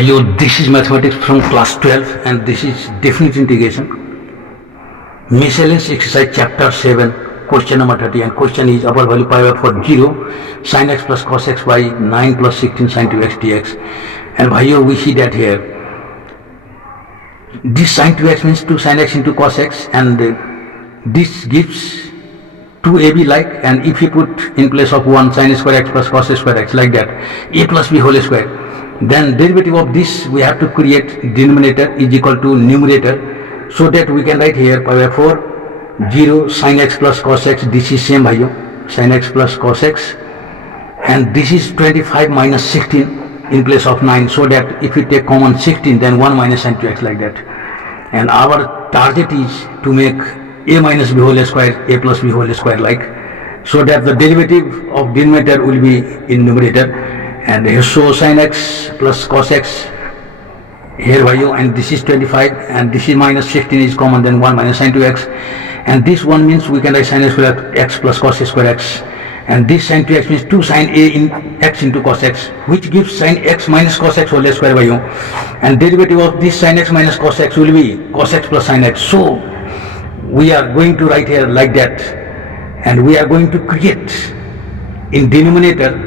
भाइयों, this is mathematics from class 12 and this is definite integration. Miscellaneous exercise chapter 7, question number 30, and question is upper value pi by 4 0 sin x plus cos x by 9 plus 16 sin 2x dx. And भाइयों, we see that here this sin 2x means 2 sin x into cos x, and this gives 2ab like, and if you put in place of 1 sin square x plus cos square x like that, a plus b whole square, then derivative of this we have to create denominator is equal to numerator, so that we can write here pi by 4 0 sin x plus cos x. This is same भाइयों, sin x plus cos x, and this is 25 minus 16 in place of 9, so that if we take common 16 then 1 minus sin 2x like that. And our target is to make a minus b whole square a plus b whole square like, so that the derivative of denominator will be in numerator. And here show sin x plus cos x here भाइयों, and this is 25 and this is minus 16 is common, then 1 minus sin 2x, and this one means we can write sin square x plus cos square x, and this sin 2x means 2 sin a in x into cos x, which gives sin x minus cos x whole square भाइयों, and derivative of this sin x minus cos x will be cos x plus sin x. So we are going to write here like that, and we are going to create in denominator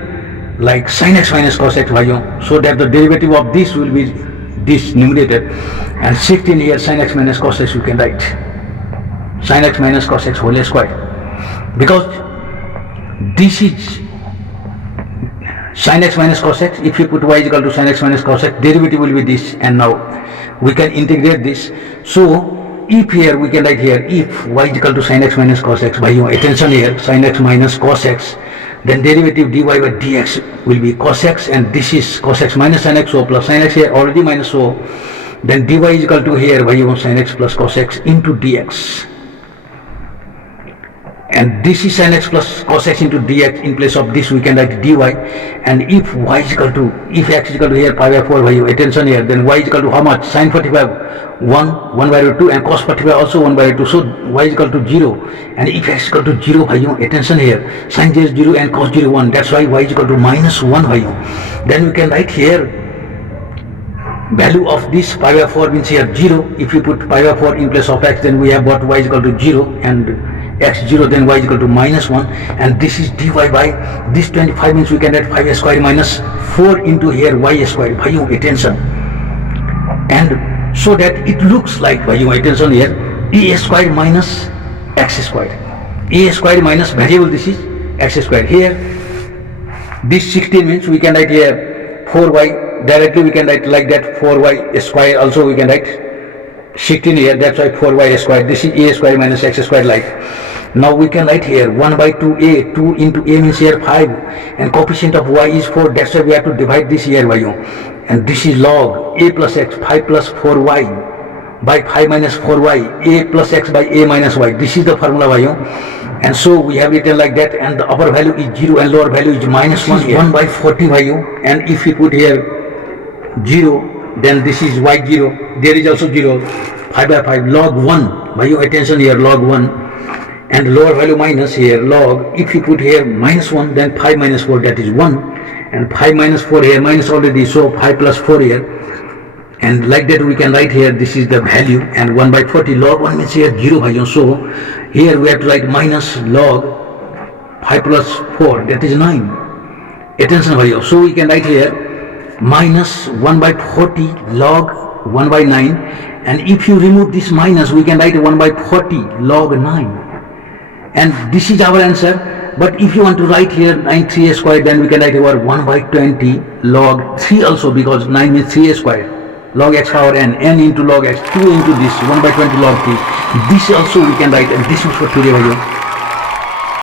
like sin x minus cos x भाइयों, so that the derivative of this will be this numerator, and 16 here sin x minus cos x you can write sin x minus cos x whole square, because this is sin x minus cos x. If you put y is equal to sin x minus cos x, derivative will be this, and now we can integrate this. So if here we can write here if y is equal to sin x minus cos x भाइयों, attention here, sin x minus cos x, then derivative dy by dx will be cos x, and this is cos x minus sin x, so plus sin x here already minus, so then dy is equal to here भाइयों sin x plus cos x into dx, and this is sin x plus cos x into dx. In place of this we can write dy, and if y is equal to, if x is equal to here pi by 4 भाइयों, attention here, then y is equal to how much, sin 45 1 by 2, and cos 45 also 1 by 2, so y is equal to 0, and if x is equal to 0 भाइयों, attention here, sin 0 is 0 and cos 0 1, that's why y is equal to minus 1 भाइयों. Then we can write here value of this pi by 4 means here 0. If you put pi by 4 in place of x, then we have got y is equal to 0 and x 0, then y is equal to minus 1, and this is dy by this 25 means we can write 5 square minus 4 into here y square भाइयों, attention, and so that it looks like भाइयों, attention here, a square minus x square, a square minus variable, this is x square. Here this 16 means we can write here 4y, directly we can write like that, 4y square also we can write 16 here, that's why 4y square, this is a square minus x square like. Now we can write here 1 by 2a, 2 into a means here 5, and coefficient of y is 4, that's why we have to divide this here भाइयों, and this is log a plus x, 5 plus 4y by 5 minus 4y, a plus x by a minus y, this is the formula भाइयों, and so we have written like that, and the upper value is 0 and lower value is minus 1, 1 by 40 भाइयों, and if we put here 0, then this is y 0, there is also 0, 5 by 5 log 1 भाइयों, attention here, log 1, and lower value minus here log, if you put here minus 1, then 5 minus 4, that is 1, and 5 minus 4 here minus already, so 5 plus 4 here, and like that we can write here this is the value, and 1 by 40 log 1 means here 0 भाइयों, so here we have to write minus log 5 plus 4, that is 9, attention भाइयों, so we can write here minus 1 by 40 log 1 by 9, and if you remove this minus we can write 1 by 40 log 9, and this is our answer. But if you want to write here 9 3a square, then we can write over 1 by 20 log 3 also, because 9 means 3a square log x power n into log x, 2 into this 1 by 20 log 3, this also we can write, and this is for today भाइयों.